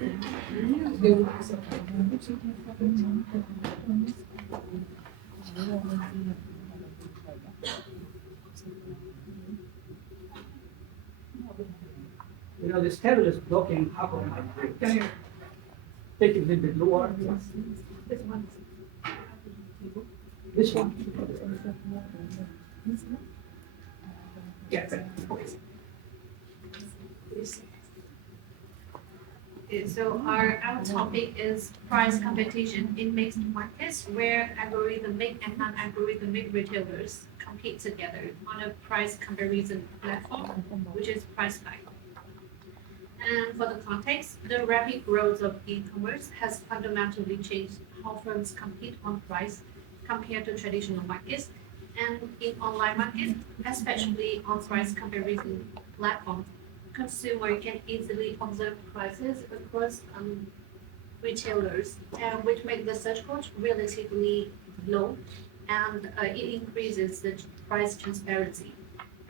You know, this table is blocking half of my brain. Can you take it a little bit lower? This one. This one. Yeah. So our topic is price competition in mixed markets where algorithmic and non-algorithmic retailers compete together on a price comparison platform, which is price guide. And for the context, the rapid growth of e-commerce has fundamentally changed how firms compete on price compared to traditional markets. And in online markets, especially on price comparison platforms, consumer can easily observe prices across retailers, which make the search cost relatively low, and it increases the price transparency.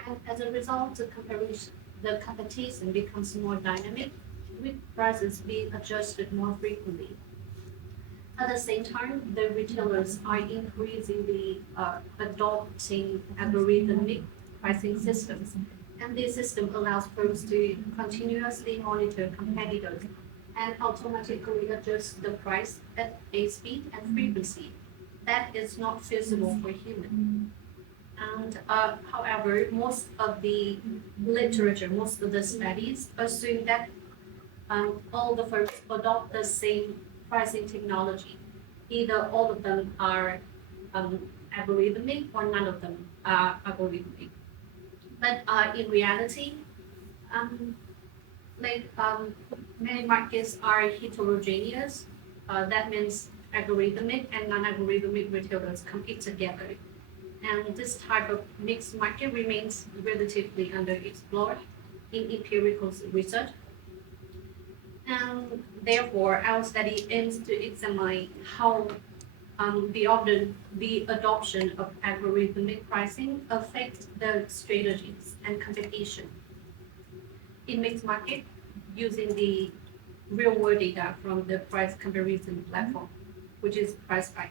And as a result, the competition becomes more dynamic, with prices being adjusted more frequently. At the same time, the retailers are increasingly adopting algorithmic pricing systems, and this system allows firms to continuously monitor competitors and automatically adjust the price at a speed and frequency that is not feasible for humans. And however, most of the literature, most of the studies assume that all the firms adopt the same pricing technology. Either all of them are um, algorithmic or none of them are algorithmic. But in reality, um, like many markets are heterogeneous. That means algorithmic and non-algorithmic retailers compete together. And this type of mixed market remains relatively underexplored in empirical research. And therefore, our study aims to examine how the adoption of algorithmic pricing affects the strategies and competition in mixed market using the real world data from the price comparison platform, which is price guide.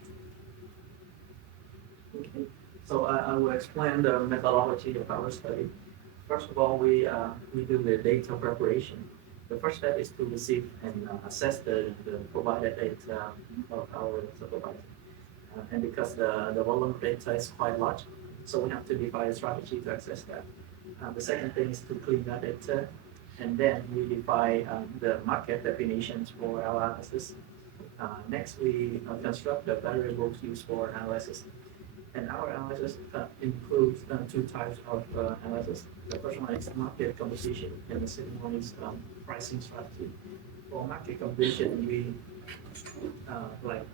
Okay. So I will explain the methodology of our study. First of all, we do the data preparation. The first step is to receive and assess the provided data of our supervisor. And because the volume of data is quite large, so we have to define a strategy to access that. The second thing is to clean that data, and then we define the market definitions for our analysis. Next, we construct the variables used for analysis. And our analysis includes two types of analysis. The first one is market composition, and the second one is pricing strategy. For market composition, we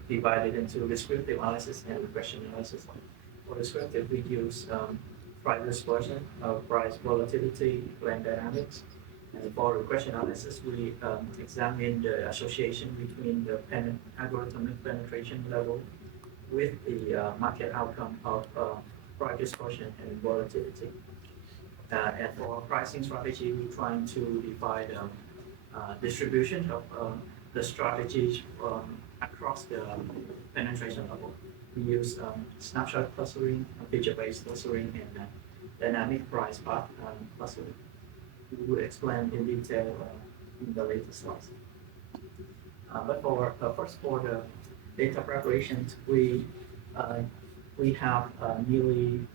divide it into descriptive analysis and regression analysis. For descriptive, we use price dispersion, price volatility, blend dynamics. And for regression analysis, we examine the association between the algorithmic penetration level with the market outcome of price dispersion and volatility. And for pricing strategy, we're trying to divide distribution of the strategies across the penetration level. We use snapshot clustering, feature-based clustering, and dynamic price path clustering. We will explain in detail in the later slides. But for first, for the data preparations, we have nearly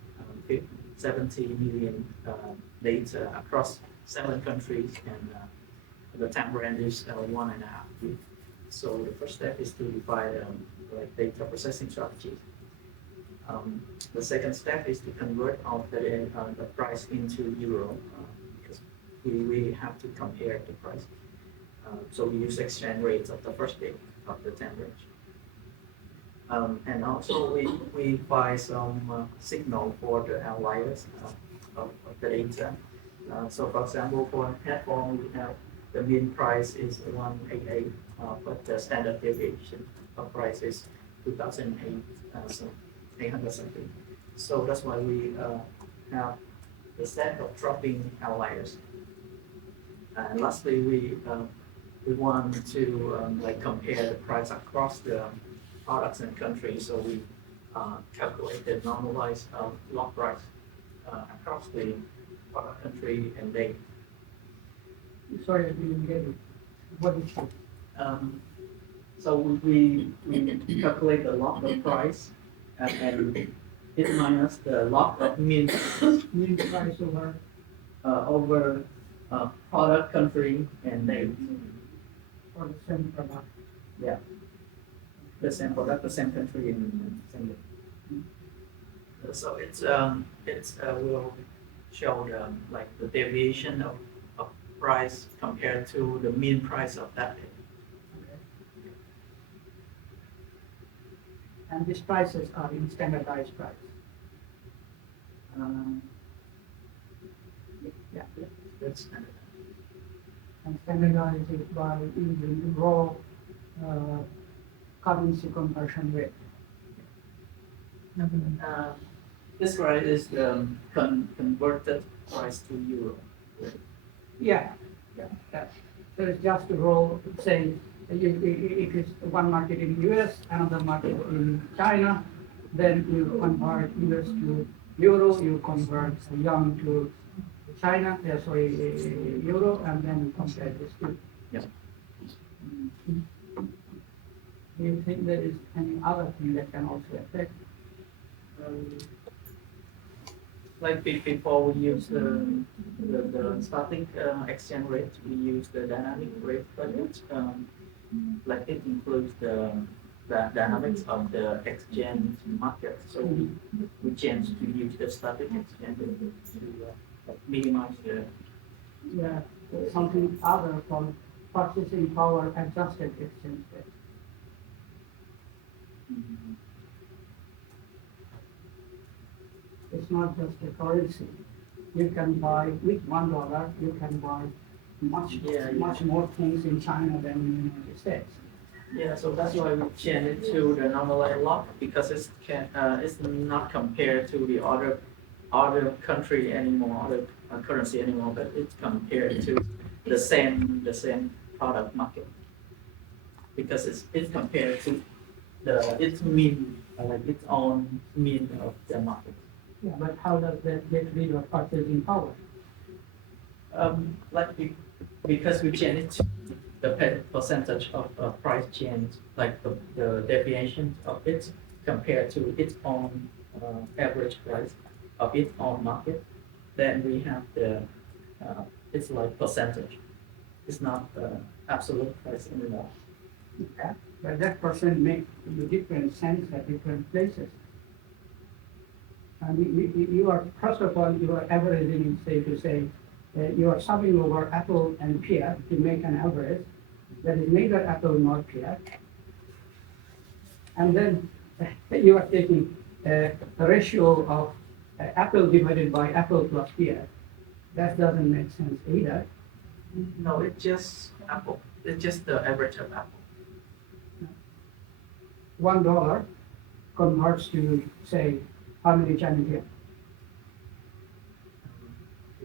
70 million data across 7 countries, and the time range is 1.5 weeks. So the first step is to define data processing strategies. The second step is to convert all the price into euro, because we have to compare the price. So we use exchange rates of the first day of the time range. And also we find some signal for the outliers of the data. So for example, for headphone, we have the mean price is 188, but the standard deviation of price is 2008, so 800 something. So that's why we have the set of dropping outliers. And lastly, we we want to like compare the price across the products and countries. So we calculate the normalized lot price across the product, country, and date. Sorry, I didn't get it. What is it? So we calculate the lot of price and it minus the lot of mean Mean price over over product, country, and date. for the same product. Yeah. The same product, the same country, and same date. So it's will show the like the deviation of price compared to the mean price of that day. Okay. And these prices are in standardized price. Um, Yeah. that's standard. And standardized is by using raw currency conversion rate. This price is the converted price to euro. Yeah, yeah. So it's just a raw, say, if it's one market in US, another market in China, then you convert US to euro, you convert yuan to China, euro, and then you compare this two. Yeah. Do you think there is any other thing that can also affect? Like before we use the static exchange rate, we use the dynamic rate budget. Like it includes the dynamics of the exchange market. So we change to use the static exchange rate to like minimize the Yeah, something other called purchasing power adjusted exchange rate. It's not just a currency. You can buy with $1, you can buy much more things in China than in the United States. Yeah, so that's why we change it to the normalized lot because it's not compared to the other country anymore, other currency anymore, but it's compared to the same product market because it's compared to its mean like its own mean of the market. Yeah, but how does that get rid of purchasing power? Like because we change it to the percentage of price change, like the deviation of it compared to its own average price of its own market, then we have the it's like percentage. It's not absolute price anymore. Okay. But that percent makes different sense at different places. And you are, first of all, you are averaging, you are summing over apple and pear to make an average that is neither apple nor pear. And then you are taking a ratio of apple divided by apple plus pear. That doesn't make sense either. No, it's just apple. It's just the average of apple. $1 converts to, say, how many Chinese yuan?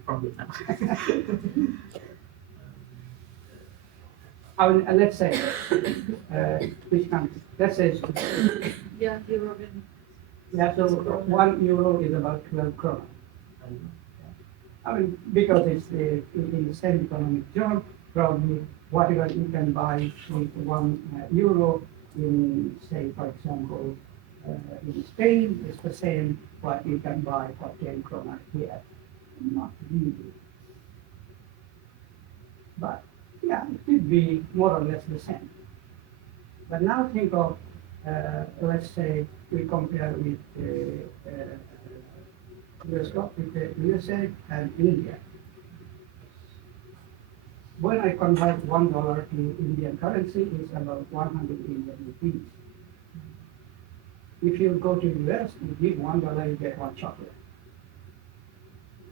From Vietnam. Let's say, which country? Let's say, Yeah, European. yeah, so €1 is about 12 krona. I mean, because it's in the same economic zone, probably whatever you can buy with €1 in, say, for example, in Spain, it's the same what you can buy for 10 krona here, not really. But yeah, it could be more or less the same. But now think of, let's say, we compare with with the USA and India. When I convert $1 to Indian currency, it's about 100 Indian rupees. If you go to US, you give $1, you get one chocolate.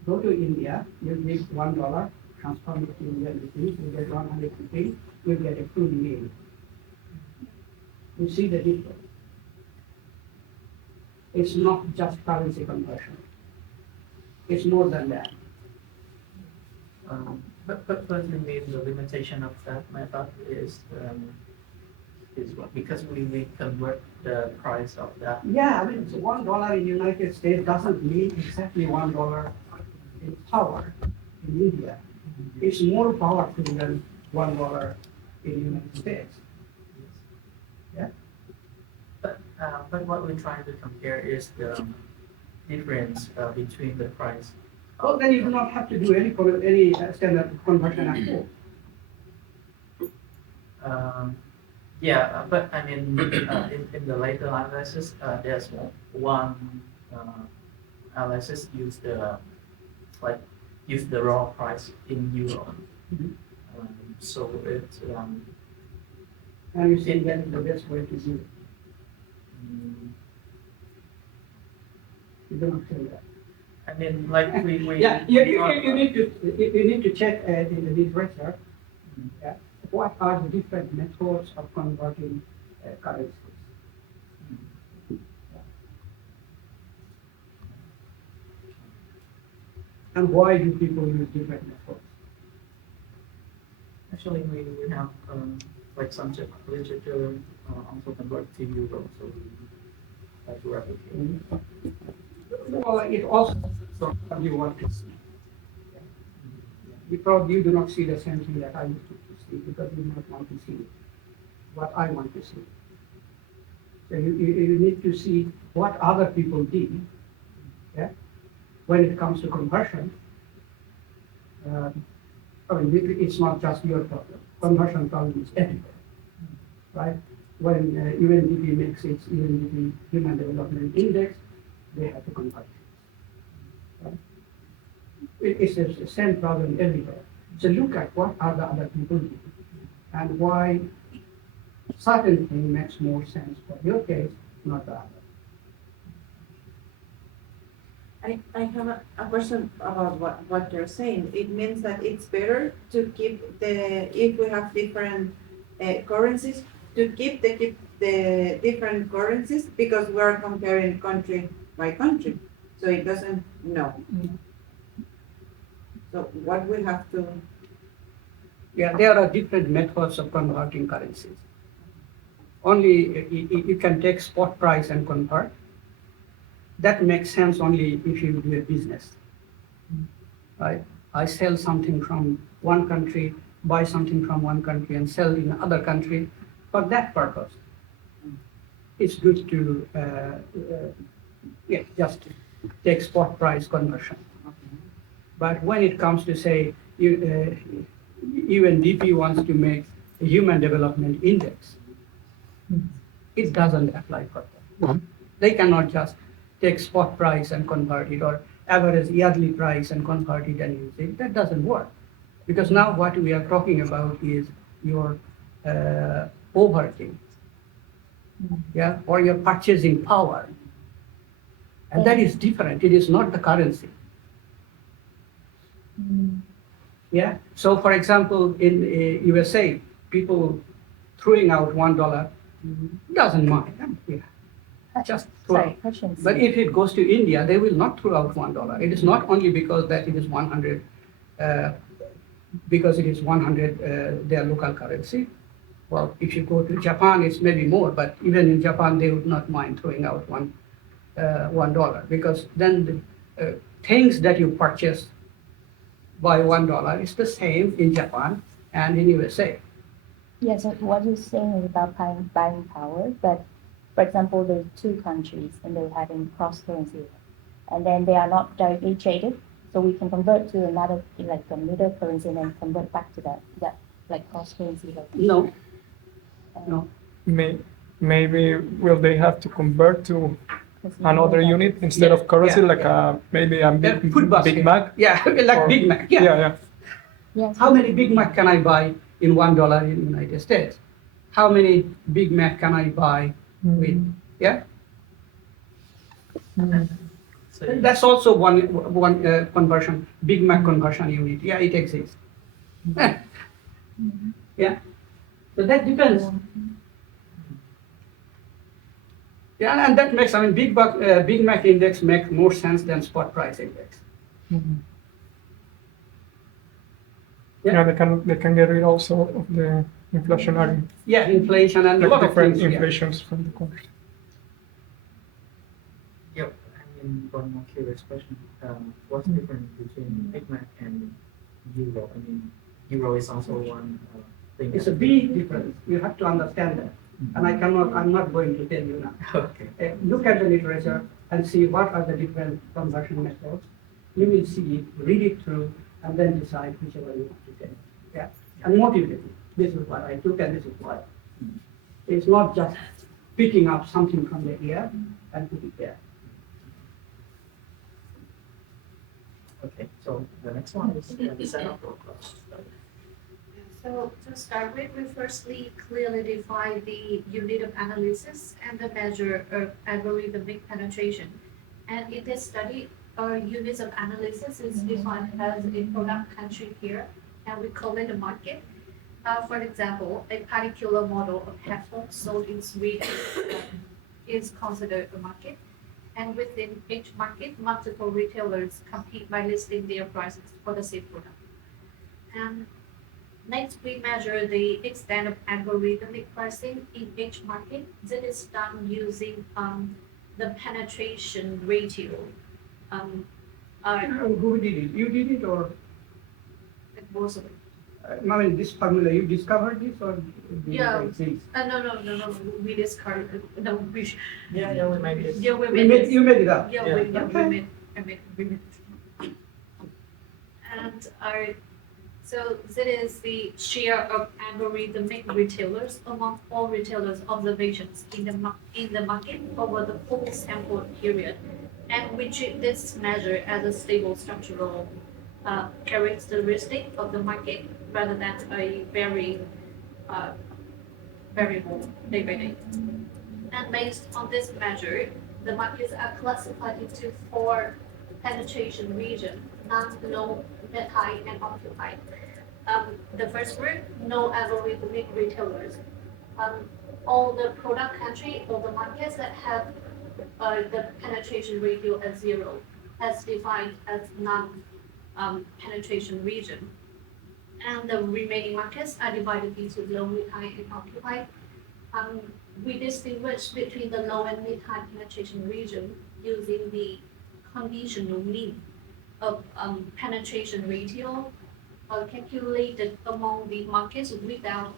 Go to India, you give $1, transform it to Indian rupees, you get 100 rupees, you get a full meal. You see the difference. It's not just currency conversion. It's more than that. But personally, the limitation of that method is what? Because we convert the price of that. Yeah, I mean, so $1 in United States doesn't mean exactly $1 in power in India. It's more powerful than $1 in United States. Yeah. But what we're trying to compare is the difference between the price. Well, then you do not have to do any standard conversion at all. Yeah, but I mean, in the later analysis, there's one analysis use the raw price in euro. Mhm. So it's And you think that is the best way to do it. mm, You do not say that. I mean, like we Yeah, you need to check in the literature, yeah, what are the different methods of converting currencies. And why do people use different methods? Actually we have like some literature also convert to euro, so we have to replicate. Well, it also what you want to see. You do not see the same thing that I used to see because you do not want to see what I want to see. So you need to see what other people did, yeah, when it comes to conversion. I mean, it's not just your problem. Conversion problem is everywhere, right? When UNDP makes its UNDP Human Development Index, they have to convert. Right? It's the same problem everywhere. So look at what are the other people doing and why certain thing makes more sense for your case, not the other. I have a question about what you're saying. It means that it's better to keep if we have different currencies, to keep the different currencies because we are comparing country by country. So it doesn't, no. So what we have to, Yeah, there are different methods of converting currencies. Only you can take spot price and convert. That makes sense only if you do a business. Right? I sell something from one country, buy something from one country and sell in another country for that purpose. It's good to just take spot price conversion. But when it comes to say UNDP wants to make a human development index, it doesn't apply for them. They cannot just take spot price and convert it or average yearly price and convert it and use it. That doesn't work. Because now what we are talking about is your poverty, yeah, or your purchasing power. And that is different. It is not the currency. Yeah. So, for example, in USA, people throwing out $1 doesn't mind. Yeah. Just throw out. Questions. But if it goes to India, they will not throw out $1. It is not only because that it is 100, because it is 100 their local currency. Well, if you go to Japan, it's maybe more. But even in Japan, they would not mind throwing out $1 because then the things that you purchase by $1 is the same in Japan and in USA. Yeah, so what you're saying is about buying power, but for example, there's two countries and they're having cross currency, and then they are not directly traded, so we can convert to another, like a middle currency, and then convert back to that like cross currency. Like, No, no. Maybe will they have to convert to another unit instead Yeah, of currency, yeah, like yeah. maybe a Food basket. Big Mac? Yeah, like Or- Big Mac. Yeah. Yeah. Yes. How many Big Mac can I buy in $1 in the United States? How many Big Mac can I buy with? Yeah. So That's also one conversion, Big Mac conversion unit. Yeah, it exists. Yeah. So that depends. Yeah, and that makes, I mean, Big Mac index makes more sense than spot price index. Yeah, they can get rid also of the inflationary, Yeah, inflation and a like lot of different things. Yeah. inflations from the country. Yep. One more curious question. What's the difference between Big Mac and Euro? Euro is also one thing. It's a big difference. You have to understand that. And I'm not going to tell you now. Okay. Look at the literature and see what are the different conversion methods. You will see it, read it through, and then decide whichever you want to take. Yeah. And motivate it. This is what I took and this is why. It's not just picking up something from the air and put it there. Okay. So the next one is the setup. So to start with, we firstly clearly define the unit of analysis and the measure of algorithmic penetration. And in this study, our units of analysis is defined as a product country here, and we call it a market. For example, a particular model of headphones sold in Sweden is considered a market. And within each market, multiple retailers compete by listing their prices for the same product. And next, we measure the extent of algorithmic pricing in each market. This is done using the penetration ratio. Who did it? You did it or? Most of it. This formula, you discovered this or did Yeah. it exist? No. We discarded. No, we. Yeah, we made it. Yeah, we made it. You made it up. Yeah, Yeah. we Okay. made. I made. And our. So that is the share of algorithmic retailers among all retailers' observations in the market over the full sample period, and we treat this measure as a stable structural characteristic of the market rather than a variable day by day. And based on this measure, the markets are classified into 4 penetration regions: non, low, mid, high, and occupied. The first group, no algorithmic retailers. All the product country or the markets that have the penetration ratio as 0, as defined as non-penetration region. And the remaining markets are divided into low, mid, high, and occupied. We distinguish between the low and mid, high penetration region using the conditional mean of penetration ratio calculated among the markets without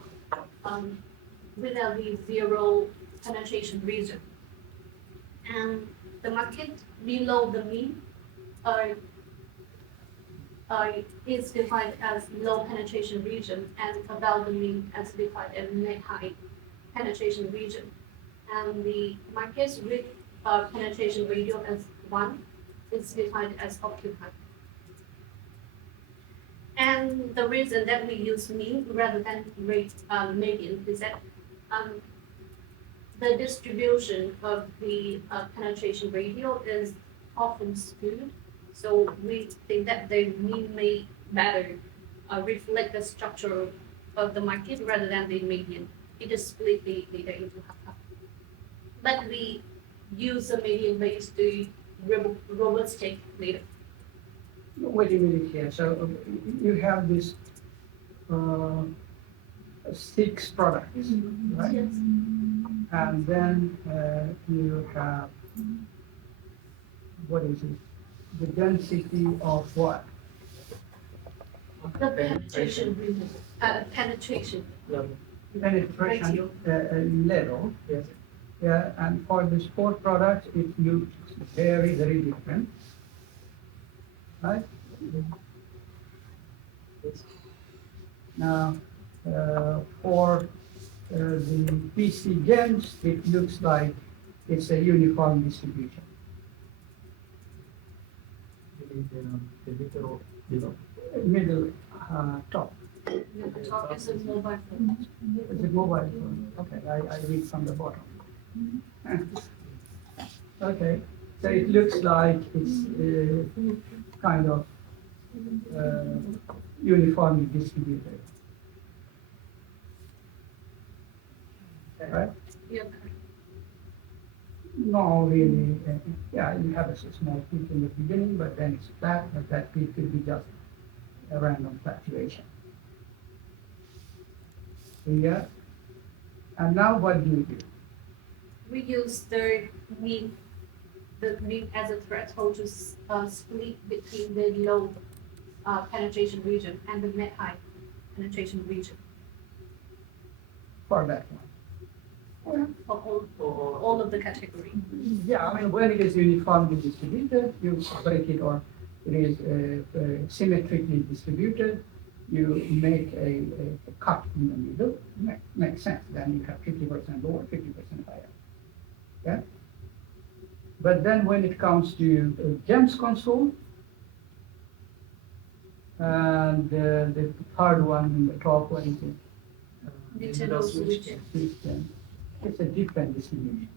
the 0 penetration region. And the market below the mean is defined as low penetration region, and above the mean as defined as mid high penetration region. And the markets with penetration ratio as 1 is defined as occupied. And the reason that we use mean rather than median is that the distribution of the penetration ratio is often skewed. So we think that the mean may better reflect the structure of the market rather than the median. It is split the data into half. But we use the median based to robustic data. Wait a minute here. So you have this 6 products, right? Yes. And then you have, what is it? The density of what? The penetration region. Penetration. Level. Penetration level. Yes. Yeah, and for these 4 products, it looks very, very different. Right? Yes. Now, for the PC gens, it looks like it's a uniform distribution. The middle below. Middle top. The top is a mobile phone. It's a mobile phone. Okay, I read from the bottom. Okay, so it looks like it's kind of uniformly distributed. Right? Yeah. No, really. Yeah, you have a small peak in the beginning, but then it's flat, but that peak could be just a random fluctuation. Yeah. And now what do you do? We use the need as a threshold to split between the low penetration region and the mid high penetration region For that one. for Or all of the category. Yeah, I mean, when it is uniformly distributed, you break it, or it is symmetrically distributed, you make a cut in the middle. Makes sense. Then you have 50% lower, 50% higher. Yeah. But then when it comes to GEMS console, and the third one in the top one is Nintendo Switch. system. It's a different distribution.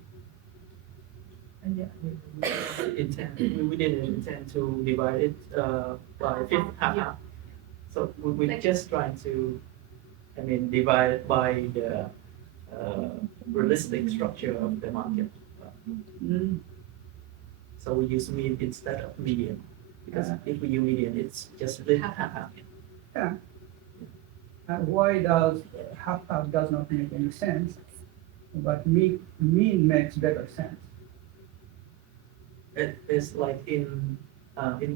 And yeah, we didn't intend to divide it by half. Yeah. So we're Like- just trying to, divide it by the realistic structure of the market. So we use mean instead of median, because if we use median, it's just split half. Yeah. Why does half does not make any sense, but mean makes better sense? It is like in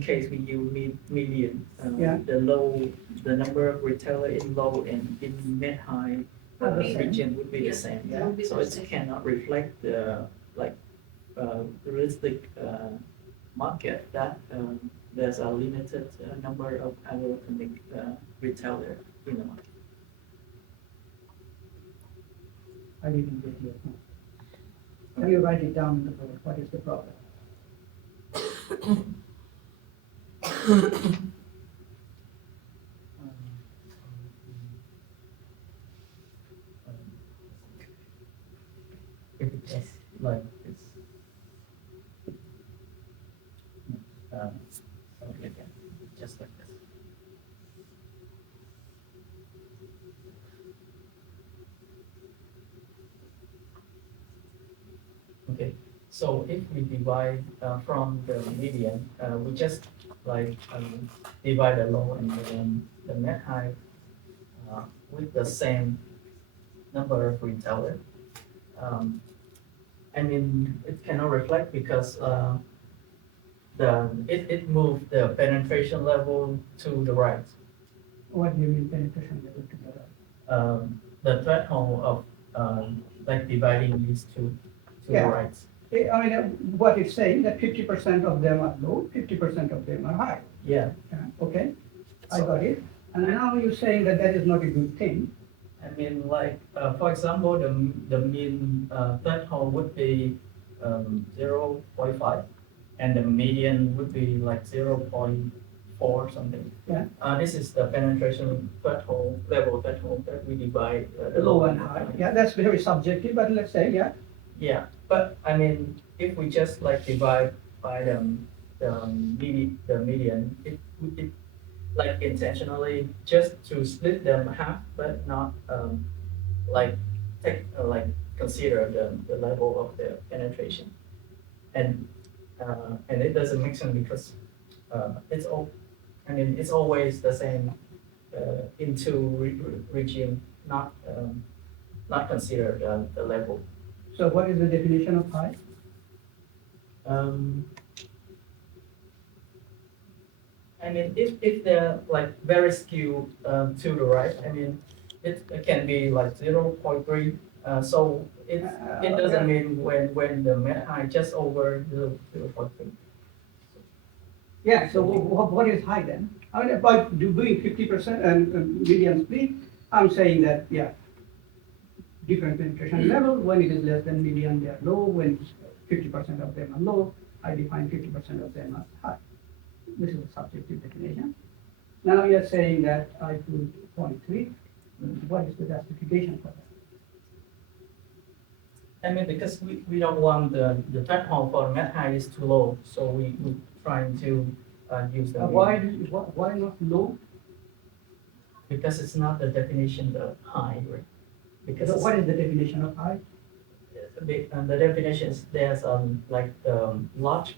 case we use median, Yeah. the number of retailer in low and in mid high Are the same. region would be Yeah. the same. Yeah. Would be So the it same. cannot reflect the realistic market that there's a limited number of algorithmic retailer in the market. I didn't get your point. Can you write it down in the board? What is the problem? If it's just like it's something like that, just like this. Okay, so if we divide from the median, we just divide the low and the mid high with the same number of retailer. It cannot reflect because it moved the penetration level to the right. What do you mean penetration level to the right? The threshold of dividing these two to the Yeah. right. I mean, what it's saying that 50% of them are low, 50% of them are high. Yeah. Yeah, okay, I So- got it. And now you're saying that that is not a good thing. For example, the mean threshold would be 0.5, and the median would be like 0.4 something. Yeah. This is the penetration threshold that we divide the Low and high. Yeah, that's very subjective, but let's say, yeah. Yeah, but if we just divide by the median, it intentionally just to split them half, but not consider the level of the penetration, and it doesn't make sense because it's always the same into regime, not consider the level. So what is the definition of high? If they're very skewed to the right, it can be 0.3. So it doesn't mean when the mid high just over 0.3. Yeah, so what is high then? I mean, by doing 50% and median split, I'm saying that, yeah, different penetration level, when it is less than median, they are low, when 50% of them are low, I define 50% of them as high. This is a subjective definition. Now you're saying that I put 0.3, what is the justification for that? Because we don't want the threshold for mid high is too low, so we trying to use the Why not low? because it's not the definition of high, right? Because So what is the definition of high? the definition is there's large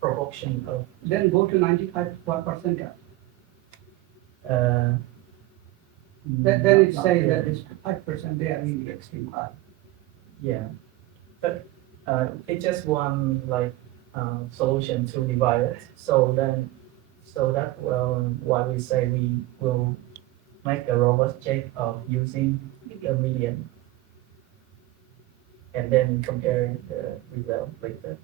proportion of Then go to 95%. Then it Not says really. that it's 5%, they are really extreme high. Yeah, but it's just one like solution to divide it. So that why we say we will make a robust check of using the median and then compare the result later.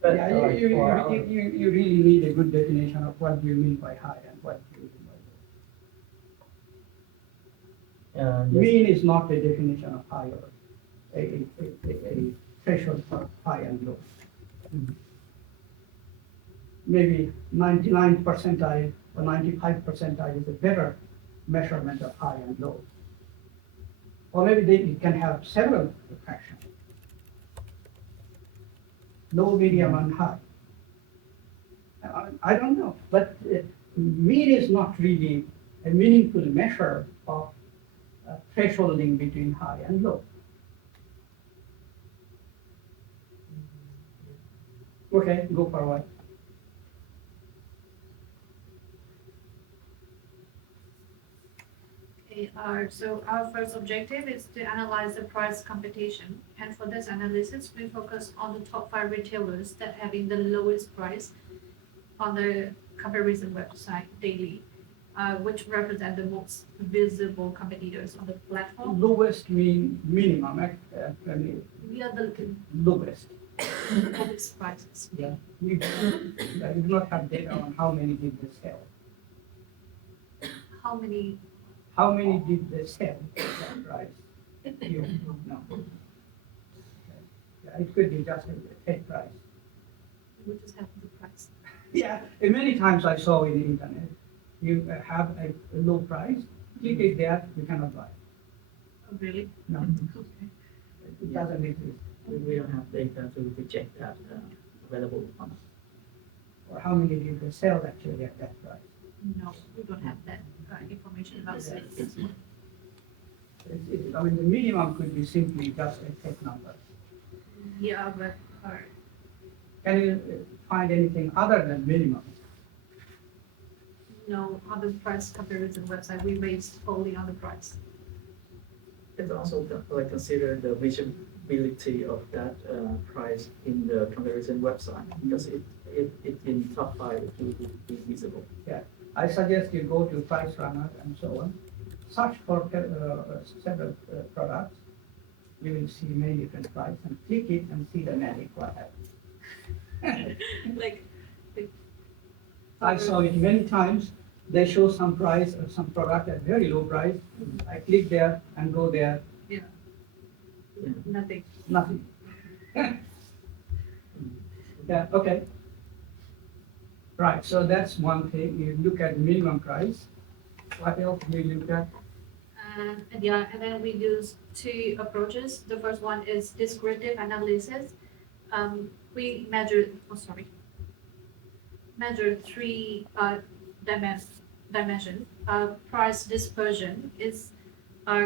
But Yeah, like for our, you really need a good definition of what you mean by high and what you mean by low. yes, Mean is not a definition of high or a threshold for high and low. Maybe 99 percentile or 95 percentile is a better measurement of high and low. Or maybe they can have several fractions. Low, medium, and high. I don't know, but mean is not really a meaningful measure of thresholding between high and low. Okay, go forward. Okay, so our first objective is to analyze the price competition. And for this analysis, we focus on the top 5 retailers that having the lowest price on the comparison website daily, which represent the most visible competitors on the platform. Lowest mean minimum, I mean, We are the lowest. lowest prices. Yeah. You do not have data on how many did they sell. How many? How many did they sell at that price? You don't know. Yeah, it could be just a head price. We just have the price. Yeah, and many times I saw in the internet, you have a low price, click it there, you cannot buy. Oh, really? No, Okay. it doesn't exist. we don't have data to check that available on. Or how many did they sell actually at that price? No, we don't have that information about sales. I mean, the minimum could be simply just a tech number. Yeah, but Can you find anything other than minimum? no, on the price comparison website, we based only on the price. It's also like consider the visibility of that price in the comparison website because it in top 5 to be visible. I suggest you go to Price Runner and so on, search for several products. You will see many different prices and click it and see the magic what happens. Like, I saw it many times. They show some price or some product at very low price. I click there and go there, nothing. nothing. Yeah, okay. Right, so that's one thing. You look at minimum price. What else do you look at? And then we use 2 approaches. The first one is descriptive analysis. We measure 3 dimensions. Price dispersion is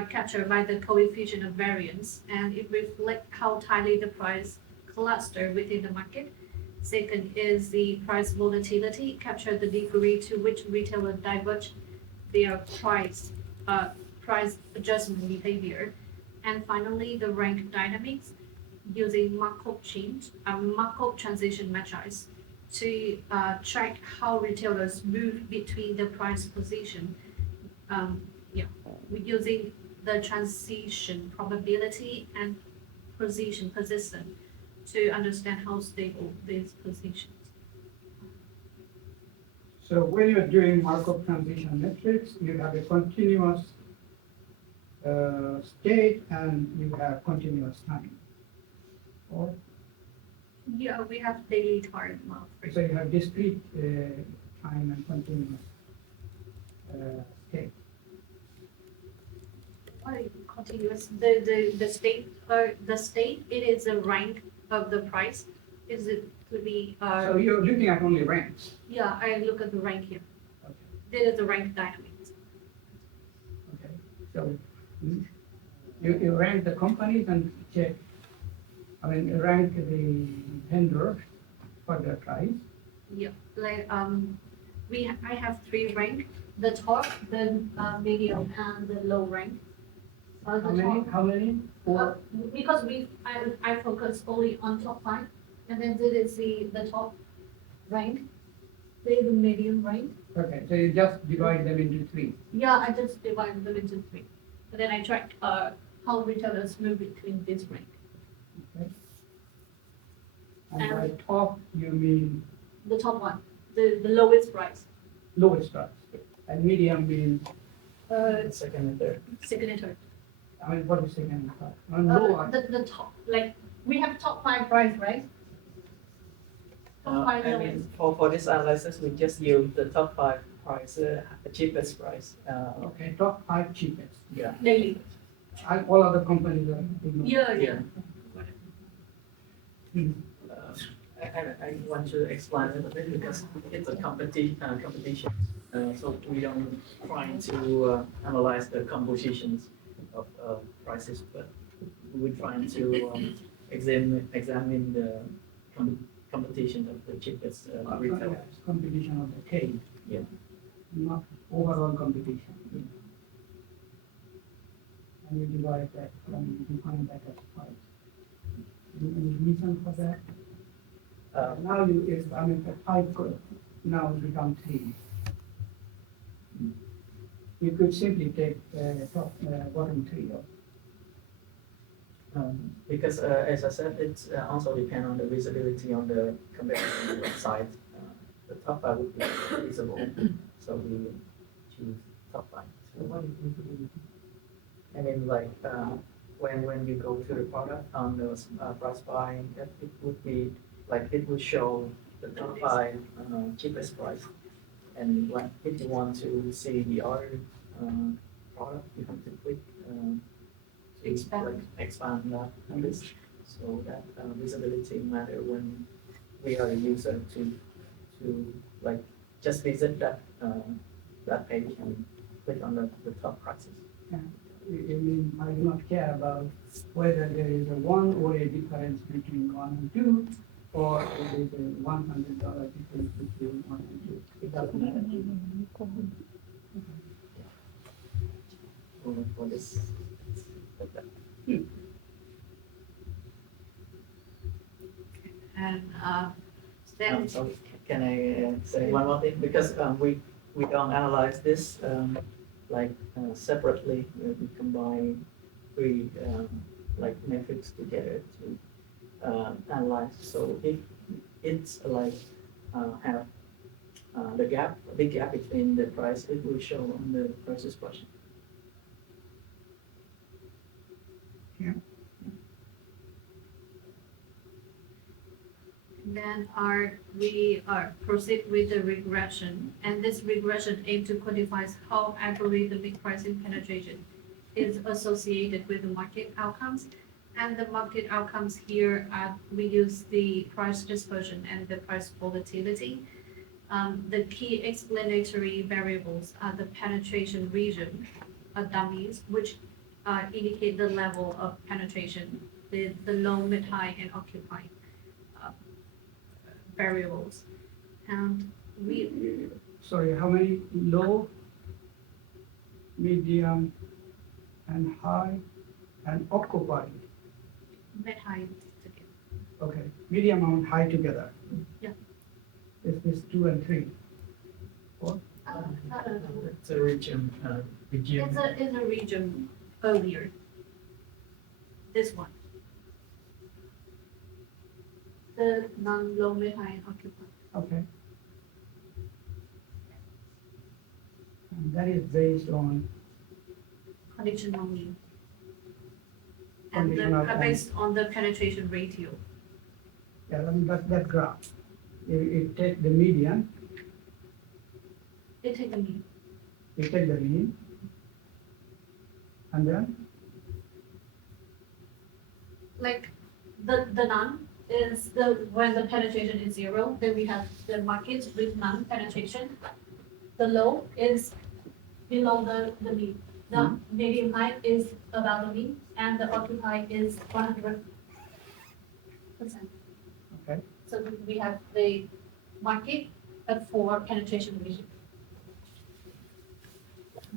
captured by the coefficient of variance, and it reflects how tightly the price cluster within the market. Second is the price volatility, capture the degree to which retailer diverge their price adjustment behavior. And finally, the rank dynamics using Markov transition matrices to track how retailers move between the price position. We're using the transition probability and position persistence to understand how stable these positions. So when you're doing Markov transition metrics, you have a continuous state and you have continuous time. Or Yeah, we have daily target month. so you have discrete time and continuous state. Continuous. The state. It is a rank of the price. Is it to be? So you're looking at only ranks. Yeah, I look at the rank here. Okay. This is the rank dynamics. Okay. So you rank the companies and check. I mean, you rank the vendors for their price. Yeah, like I have 3 rank. the top, the medium, and the low rank. How The many, top, how many? Four? because I focus only on top 5, and then this is the top rank, this is the medium rank. Okay, so you just divide them into three. Yeah, I just divide them into 3. And then I track how retailers move between this rank. And by top, you mean The top one, the lowest price, lowest price. And medium means, Second and third. second and third. I mean, what is second and third? And low, The top, like, we have top 5 price, right? Top 5 I lowest. mean, for this analysis, we just use the top 5 price, the cheapest price. okay, top 5 cheapest. Yeah. Daily. And all other companies are ignored. Yeah. I want to explain a little bit because it's a competition. So we don't try to analyze the compositions of prices, but we're trying to examine the competition of the cheapest retailers. Competition of the cake. Yeah. Not overall competition. And you divide that, and you define that as price. Any reason for that? Now you, if, I mean, the 5 could now become 3. You could simply take top, bottom 3 of Because as I said, it's also depend on the visibility on the competition website. The top 5 would be visible, so we choose top 5. So what is visibility? I mean, like, when you go to the product on the price buying, it would be, like, it would show the top 5 cheapest price. And like, if you want to see the other product, you have to click to Expand. like, expand that list. So that visibility matter when we are a user to like just visit that page and click on the top prices. I mean, I do not care about whether there is a 1 or a difference between 1 and 2, or it is a $100 difference between 1 and 2. It doesn't matter. For this, like that. And then, So can I say one more thing? Because we don't analyze this like separately. We combine 3 like metrics together to analyze. So if it's like have the gap, a big gap between the price, it will show on the prices question. then we proceed with the regression, and this regression aims to quantify how algorithmic pricing penetration is associated with the market outcomes. And the market outcomes here we use the price dispersion and the price volatility. The key explanatory variables are the penetration region, dummies, which indicate the level of penetration, the low, mid, high, and occupy variables. And we, Sorry, how many? Low, medium, and high, and occupied. mid, high together. Okay, medium and high together. Yeah. Is this 2 and 3? It's a region. It's a region earlier. This one. The non-low, mid, high, and occupy. Okay. And that is based on, Conditional mean. And Conditional and- based on the penetration ratio. yeah, I mean, that graph. You take the median, They take the mean. you take the mean, and then, Like the none is when the penetration is 0, then we have the markets with none penetration. The low is below the mean. The medium high is about the mean, and the occupy is 100%. okay, So we have the market at 4 penetration region.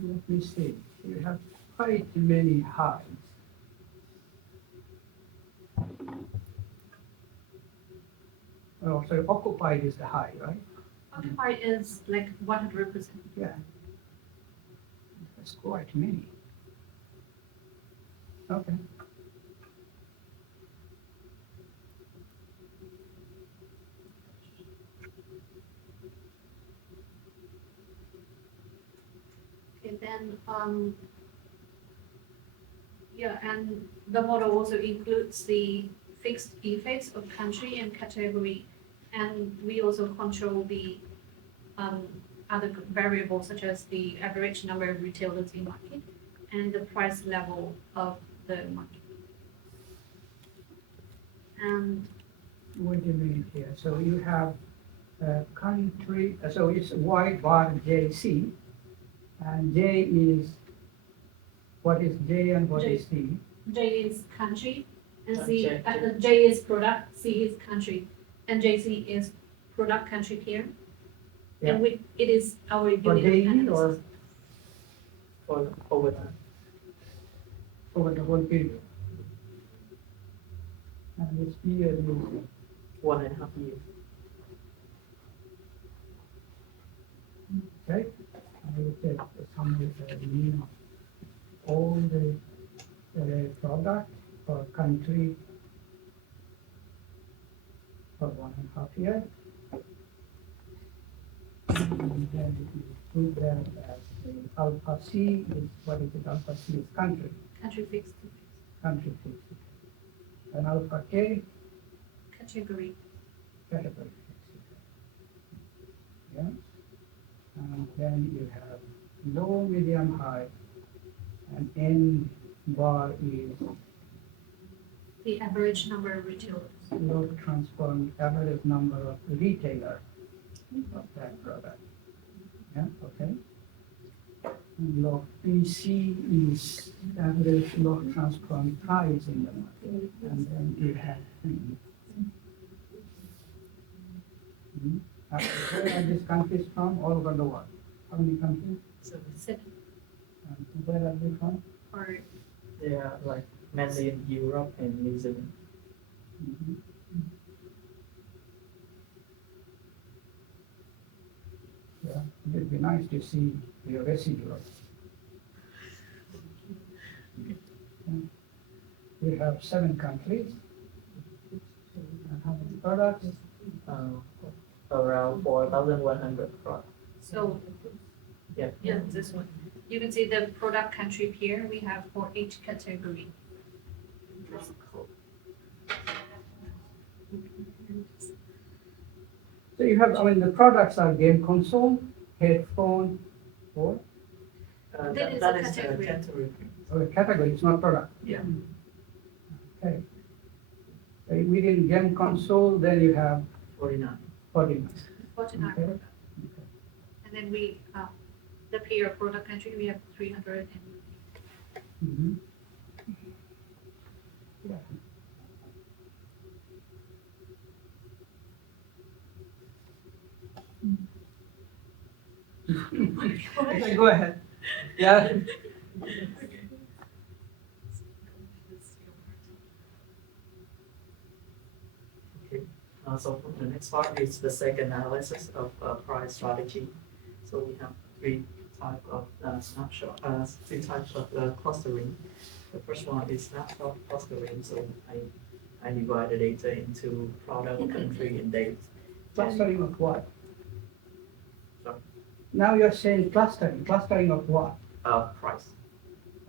Let me see. You have quite many highs. Oh, so occupied is the high, right? Occupied is like 100%. Yeah. That's quite many. Okay. Okay, then, yeah, and the model also includes the fixed effects of country and category. And we also control the um, other variables such as the average number of retailers in market and the price level of the market. And Wait a minute here. So you have country, so it's Y bar JC, and J is, what is J and what J. is C? J is country, and J. J is product, C is country, and JC is product country pair. Yeah. And it is our For unit of daily analysis. or For over time. over the whole period? And this period is 1.5 years. okay. I will take the summary of the mean of all the product for country for 1.5 years. And then you put that as the alpha C is, what is it? Alpha C is country, Country fixed country fixed. And alpha K, category. category fixed. Yeah. And then you have low, medium, high, and N bar is The average number of retailers. log transformed average number of retailer of that product. Yeah, okay. And log PC is average log transformed price in the market. And then you have where are these countries from? All over the world. How many countries? So 7 And where are they from? or they are like mainly in Europe and New Zealand. Mhm. Yeah, it would be nice to see your residual. We have 7 countries. And how many products? Around 4,100 products. so Yeah. yeah, this one. You can see the product country pair we have for each category. So you have, I mean, the products are game console, headphone, or That is That a is the category. category. a category, it's not product. Yeah. Okay. Within game console, then you have 49. 49. 49 Okay. product. And then we, the pair product country, we have 300. Mhm. Yeah. Okay, go ahead. Yeah. Okay. So the next part is the second analysis of price strategy. So we have three types of three types of clustering. The first one is snapshot clustering. So I divide the data into product, country, and date. Clustering of what? Sorry. Now you're saying clustering. Clustering of what? Price,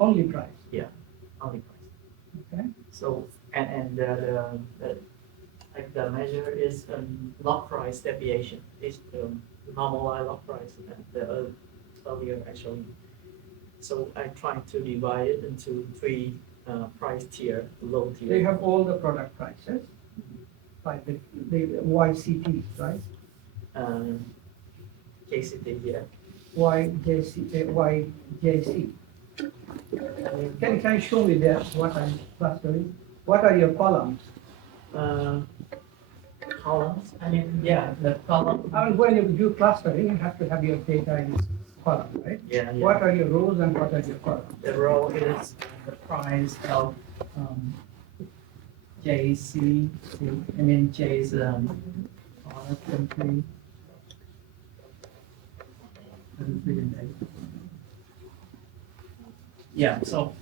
Only price. only price. Okay. So and the measure is log price deviation. It's the normalized log price and the earlier actually. So I try to divide it into three price tier, low tier. They have all the product prices, like the YCT, right? KCT, yeah. YJC. Can you show me that, what I'm clustering? What are your columns? Columns, I mean, yeah, the column. I mean, when you do clustering, you have to have your data in column, right? Yeah, yeah. What are your rows and what are your columns? The row is the price of JC. I mean J is product country. Yeah, so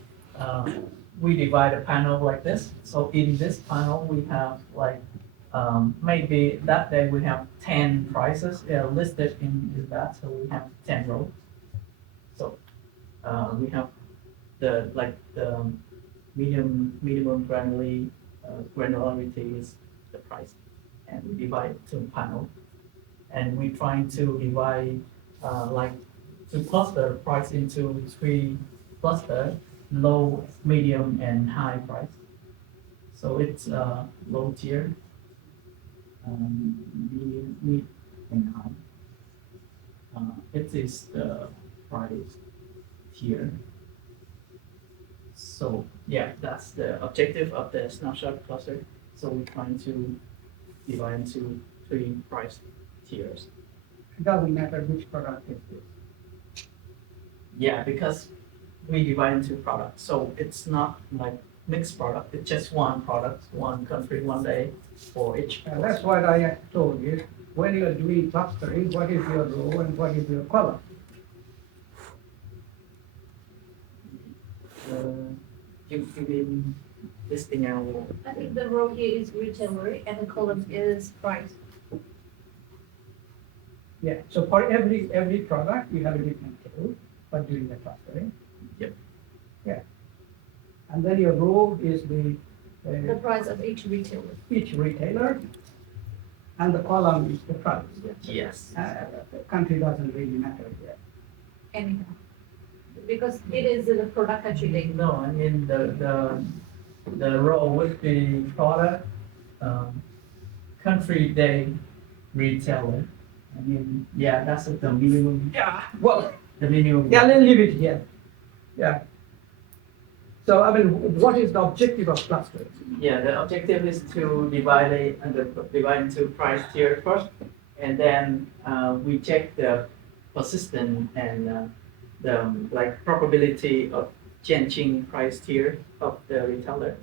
we divide a panel like this. So in this panel, we have like maybe that day we have 10 prices listed in that, so we have 10 rows. So we have the minimum granularity is the price, and we divide to panel, and we trying to divide to cluster price into 3 cluster: low, medium, and high price. So it's low tier, medium, mid, and high. It is the price tier. So yeah, that's the objective of the snapshot cluster. So we're trying to divide into 3 price tiers. It doesn't matter which product it is. Yeah, because we divide into products, so it's not like mixed product. It's just one product, one country, one day for each. That's what I told you. When you are doing clustering, what is your row and what is your column? You mean listing out. I think the row here is retailer and the column is price. Yeah, so for every product, you have a different table for doing the clustering. Yep. Yeah. And then your row is the The price of each retailer. each retailer, and the column is the price. Yes. The country doesn't really matter here. Anyhow. Because it is the product actually. No, I mean the row would be product, country, day, retailer. I mean, yeah, that's the minimum. Yeah. Well, The minimum. yeah, let's leave it here. Yeah. So, I mean, what is the objective of clustering? Yeah, the objective is to divide into price tier first, and then we check the persistent and the probability of changing price tier of the retailer.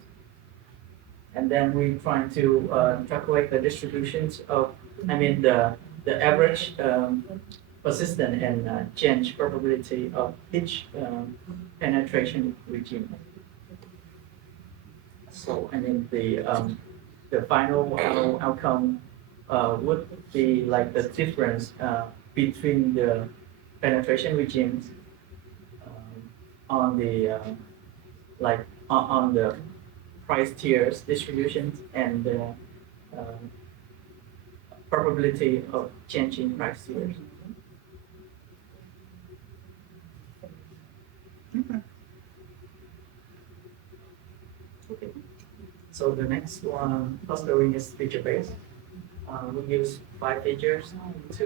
And then we try to calculate the distributions of, the average persistent and change probability of each penetration regime. So the final outcome would be like the difference between the penetration regimes on the on the price tiers distributions and the probability of changing price tiers. Okay. So the next one, clustering is feature based. We use 5 features to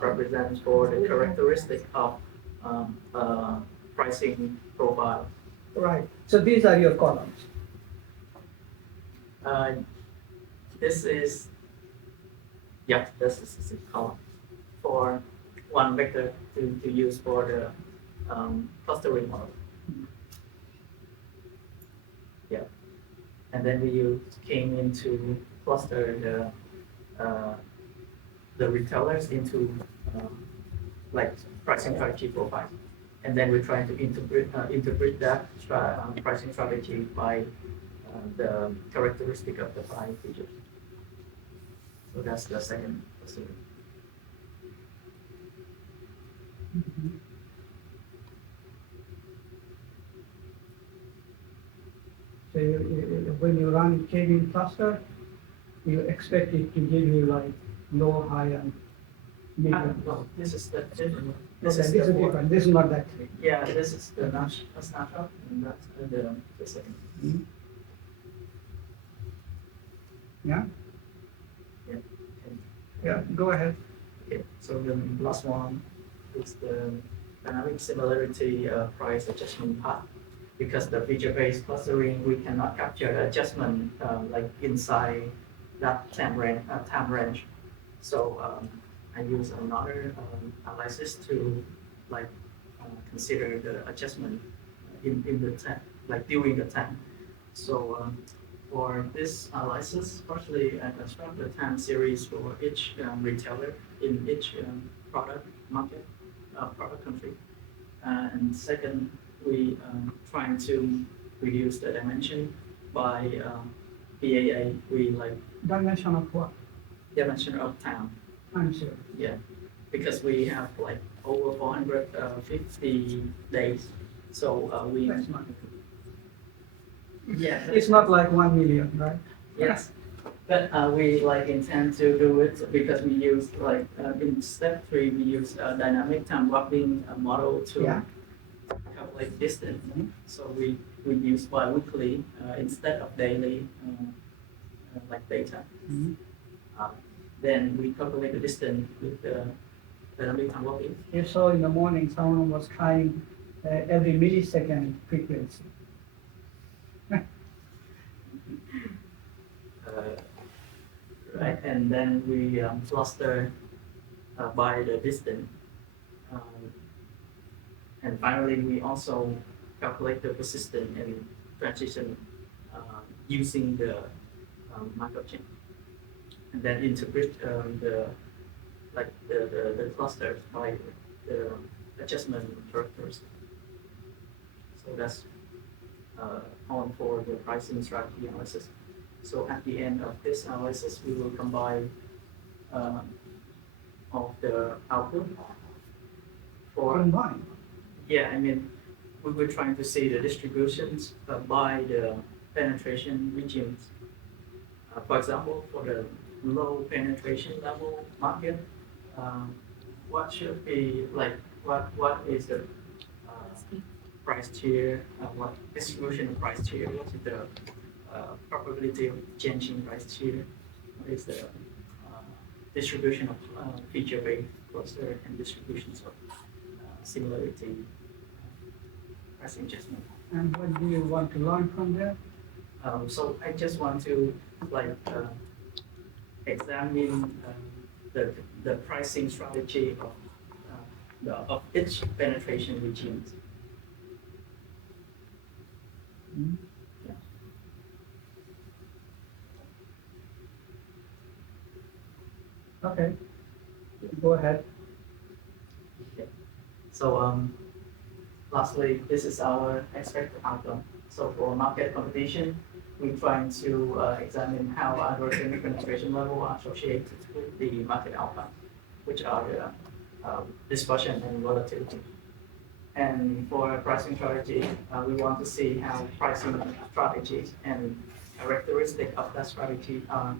represent for the characteristic of pricing profile. Right. So these are your columns. This is a column for one vector to use for the clustering model. Yeah, and then we came into cluster the retailers into pricing strategy profile, and then we're trying to interpret that pricing strategy by the characteristic of the 5 features. So that's the second procedure. So when you run KB cluster, you expect it to give you like low, high, and medium. Well, this is the different. This is different. This is not that clear. Yeah, this is the snapshot, and that's the second. Mhm. Yeah? Yeah. Yeah, go ahead. Okay, so the last one is the dynamic similarity price adjustment path. Because the feature-based clustering, we cannot capture the adjustment inside that time range. So I use another analysis to like consider the adjustment in the time, like during the time. So for this analysis, firstly, I construct the time series for each retailer in each product market, product country. And second, we trying to reduce the dimension by PAA. We like Dimension of what? dimension of time. I'm sure. Yeah, because we have like over 450 days. So we That's not. yeah It's not like 1 million, right? yes, but we like intend to do it because we use like in step 3 we use dynamic time warping model to Yeah. calculate distance. Mhm. So we use bi-weekly instead of daily like data. Mhm. Then we calculate the distance with the dynamic time warping. You saw in the morning someone was trying every millisecond frequency. Right, and then we cluster by the distance. And finally, we also calculate the persistence and transition using the Markov chain. And then interpret the clusters by the adjustment characters. So that's all for the pricing strategy analysis. So at the end of this analysis, we will combine of the output for Combined. yeah, I mean, we were trying to see the distributions by the penetration regions. For example, for the low penetration level market, what should be like, what is the price tier, what distribution of price tier, what is the probability of changing price tier, what is the distribution of feature-based cluster and distributions of similarity pricing adjustment. And what do you want to learn from there? So I just want to like examine the pricing strategy of each penetration regimes. Mhm. Okay, go ahead. So lastly, this is our expected outcome. So for market competition, we trying to examine how algorithm penetration level are associated with the market outcome, which are dispersion and volatility. And for pricing strategy, we want to see how pricing strategies and characteristics of that strategy are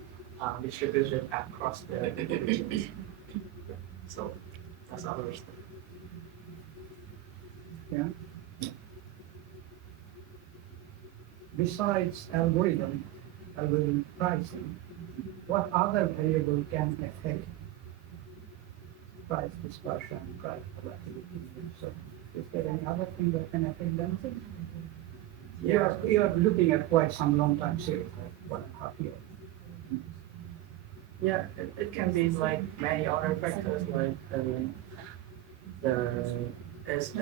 distributed across the regions. So that's our step. Yeah. Besides algorithm pricing, what other variable can affect price dispersion, price volatility? So is there any other thing that can affect them? You are looking at quite some long time series, like 1.5 years. Yeah, it can be like many other factors, like as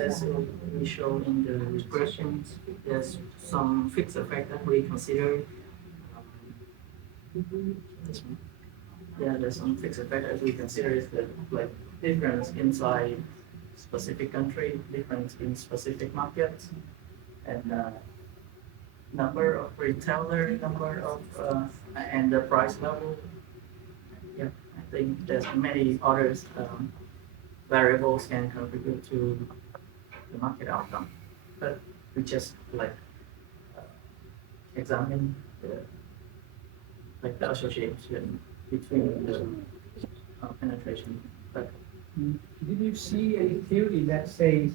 we show in the regressions, there's some fixed effect that we consider. This one. Yeah, there's some fixed effect that we consider is the like difference inside specific country, difference in specific markets, and number of retailer, number of and the price level. Yeah, I think there's many others variables can contribute to the market outcome, but we just like examine the association between the penetration. But Did you see any theory that says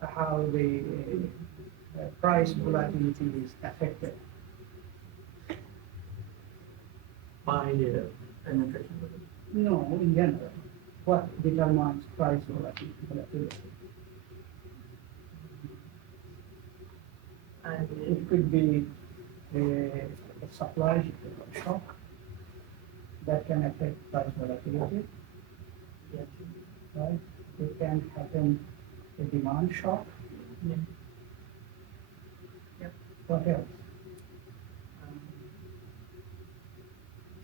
how the price volatility is affected? by the penetration. No, in general, what determines price volatility? And It could be a supply shock, that can affect price volatility. Right? It can happen a demand shock. Yeah. What else?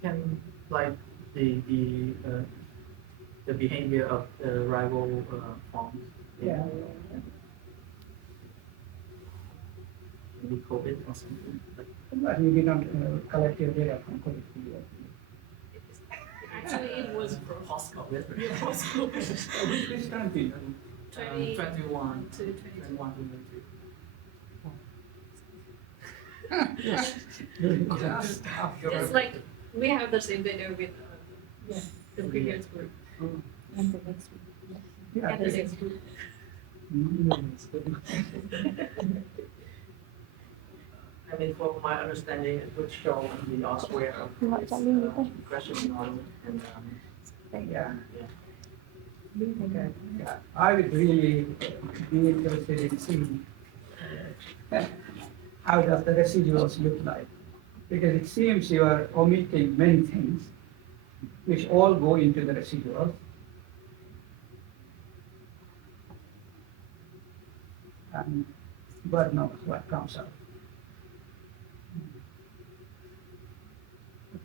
Can like the behavior of the rival firms. Yeah. Maybe COVID or something. But we didn't collect your data from COVID. Actually, it was for Post-COVID. Which country? 20 21 to 22. 21 to 22. Just after. It's like we have the same data with the previous group And the next week. Yeah, and the next group. I mean, from my understanding, it would show the elsewhere of Not this telling you. question on and Yeah. yeah. Okay. Yeah. I would really be interested in seeing how does the residuals look like. Because it seems you are omitting many things which all go into the residuals. And God knows what comes out.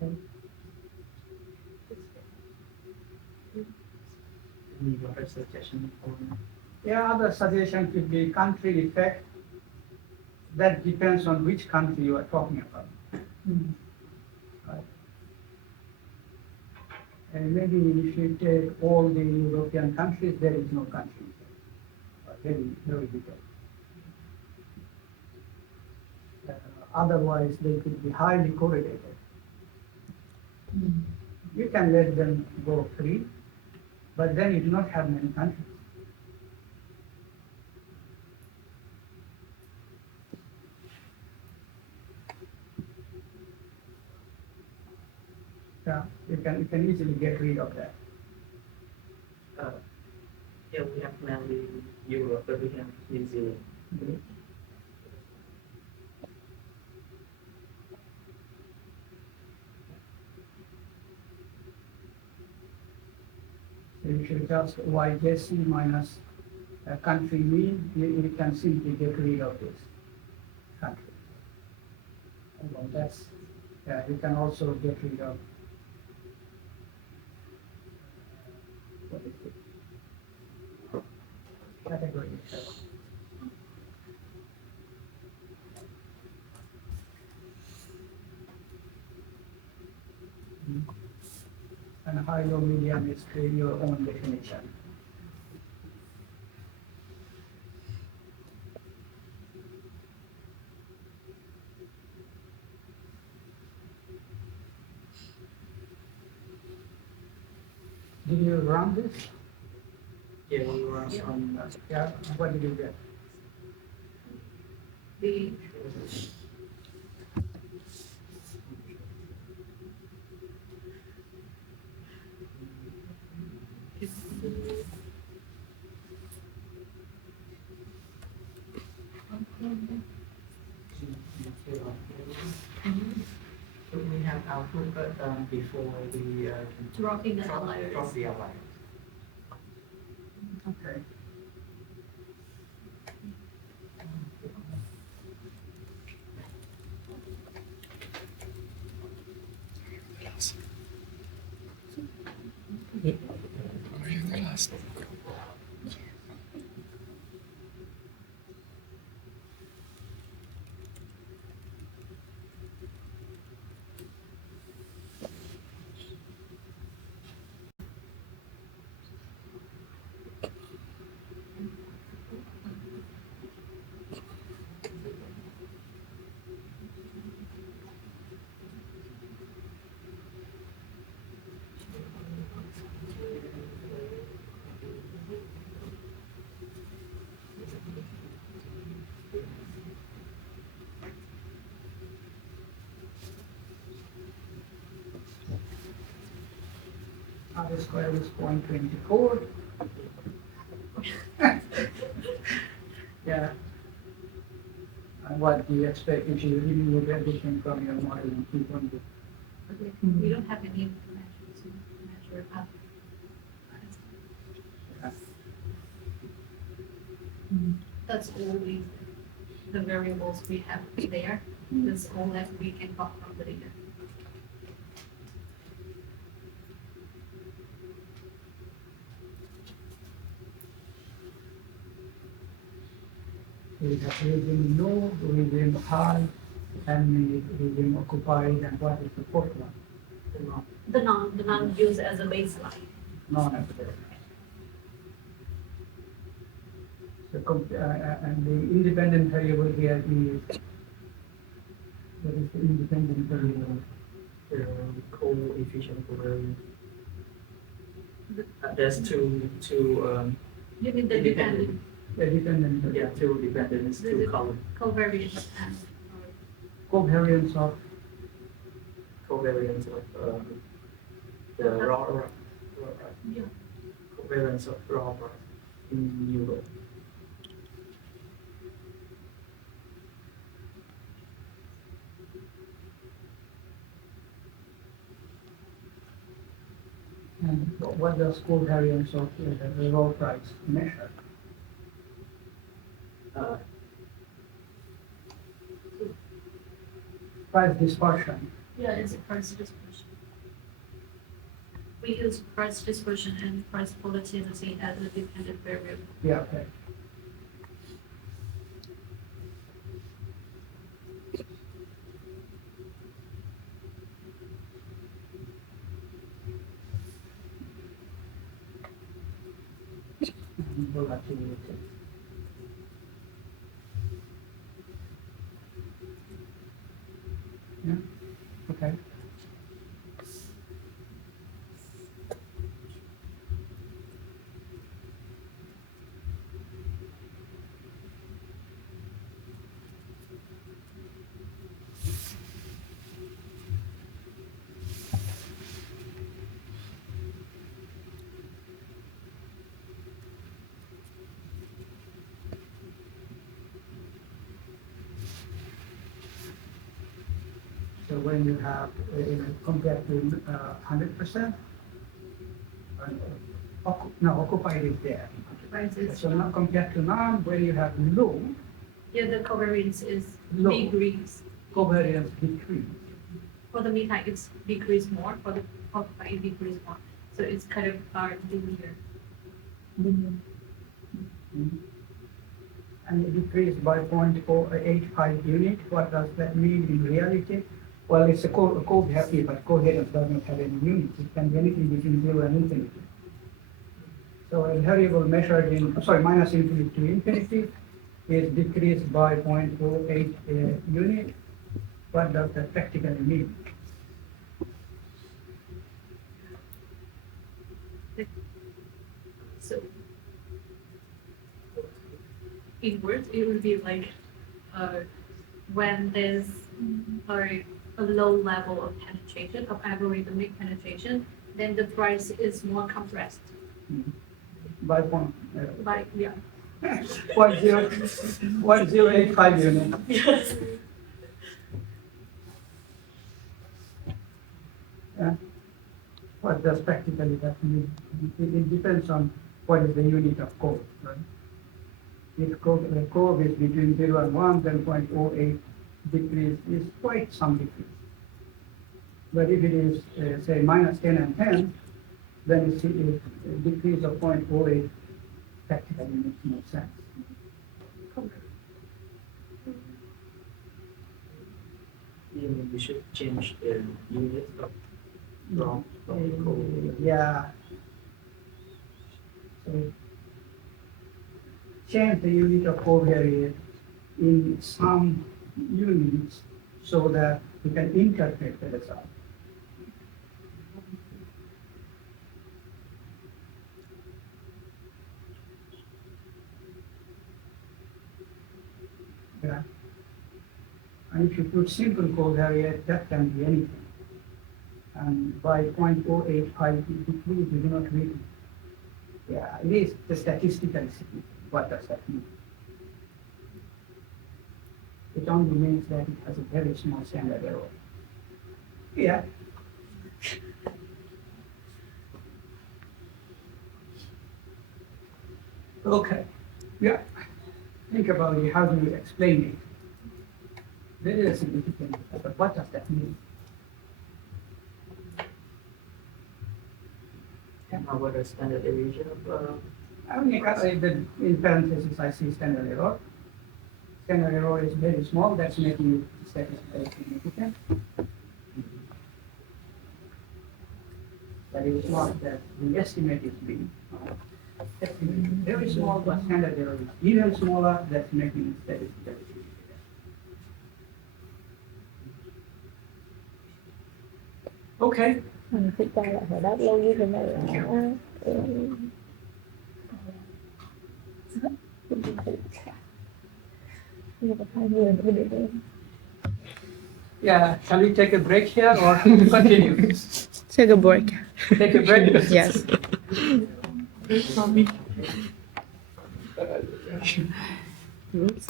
Okay. Any other suggestion for Yeah, other suggestion could be country effect. That depends on which country you are talking about. Right. And maybe if you take all the European countries, there is no country effect. Very little. Otherwise, they could be highly correlated. You can let them go free, but then you do not have many countries. Yeah, you can easily get rid of that. yeah, we have mainly Europe, but we have New Zealand. So you should just YJC minus country mean, you can simply get rid of this country. Well, that's, yeah, you can also get rid of what is it? Category. And high, low, medium is your own definition. Did you run this? Yeah, we were on Yeah, what did you get? The So we have output, but before we dropping the outliers. drop the outliers. Okay. R square is 0.24. Yeah. And what do you expect if you remove everything from your model and keep on the We don't have any information. or up. That's all the variables we have there. That's all that we can got from the data. We have regime low, regime high, and regime occupied, and what is the fourth one? The The non used as a baseline. non-epidemic. So, and the independent variable here is, what is the independent variable? The coefficient covariance. There's two You need the dependent The dependent variable. yeah, two dependents, two column covariance and Covariance of covariance of the raw yeah. covariance of raw in Europe. and what does covariance of the raw price measure? Uh, Price dispersion. Yeah, it's a price dispersion. We use price dispersion and price volatility as a dependent variable. Yeah, okay. And volatility. Yeah, okay. So when you have, compared to 100%, no, occupied is there. Price is So not compared to none, where you have low, yeah, the covariance is Low. decrease. covariance decrease. For the meta, it's decrease more. For the occupied, it decrease more. So it's kind of linear. And it decreased by 0.085 unit. What does that mean in reality? Well, it's a covariance, but covariance doesn't have any units. It can be anything between 0 and infinity. So a variable measured in, minus infinity to infinity is decreased by 0.08 unit. What does that practically mean? So in words, it would be like when there's a low level of penetration, of algorithmic penetration, then the price is more compressed. By point, By yeah. 0.085 unit. Yes. Yeah. What does practically that mean? It depends on what is the unit of code, right? If the code is between 0 and 1, then 0.08 decrease is quite some decrease. But if it is, say, minus 10 and 10, then it's a decrease of 0.08 practically makes no sense. You mean we should change the unit of raw code? Yeah. So change the unit of covariance in some units so that we can interpret the result. Yeah. And if you put simple covariance, that can be anything. And by 0.085 decrease, you do not really. Yeah, it is the statistically significant. What does that mean? It only means that it has a very small standard error. Yeah. Okay, yeah, think about it, how do you explain it? There is a significant, but what does that mean? What is standard deviation of I mean, in parentheses, I see standard error. Standard error is very small, that's making it statistically significant. But it's not that the estimate is big. Estimate is very small, but standard error is even smaller, that's making it statistically significant. Okay, Thực ra là phải đáp lâu như thế này là yeah, shall we take a break here or continue? Take a break. Take a break? Yes. Oops.